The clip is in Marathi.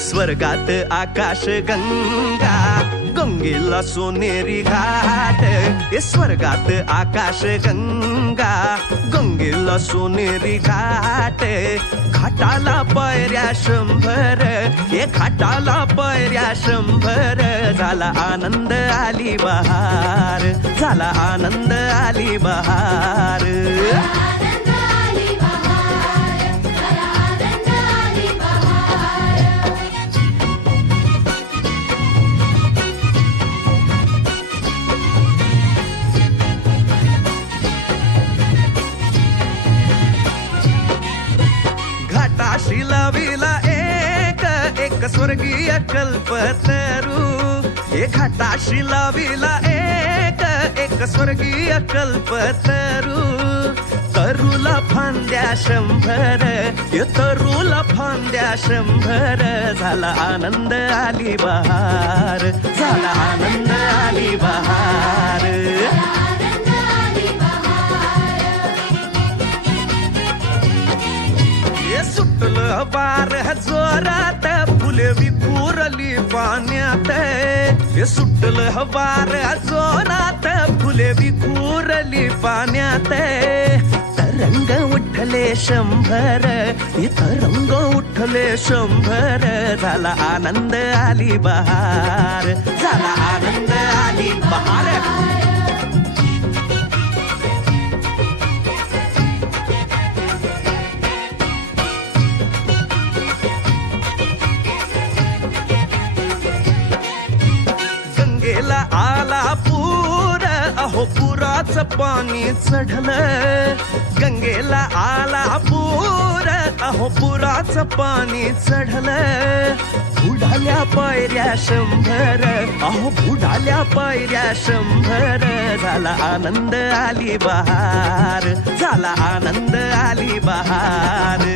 स्वर्गात आकाश गंगा, गंगेला सोनेरी घाट. स्वर्गात आकाश गंगा, गंगेला सोनेरी घाट. घाटाला पायऱ्या 100, घाटाला पायऱ्या 100. झाला आनंद आली बहार, झाला आनंद आली बहार. घाटाशी लाविला एक स्वर्गीय कल्पतरू. घाटाशी लाविला एक स्वर्गीय कल्पतरू. तरुला फांद्या 100, तरुला फांद्या 100. झाला आनंद आली बहार, झाला आनंद आली बहार. सुटलं वार जोरात, फुले विखुरली पाण्यात. सुटलं वार जोरात, फुले विखुरली पाण्यात. तरंग उठले 100, तरंग उठले 100. झाला आनंद आली बहार, झाला आनंद आली बहार. गंगेला आला पूर, अहो पुराचं पाणी चढलं. गंगेला आला पूर, अहो पुराचं पाणी चढलं. बुडाल्या पायऱ्या 100, अहो बुडाल्या पायऱ्या 100. झाला आनंद आली बहार, झाला आनंद आली बहार.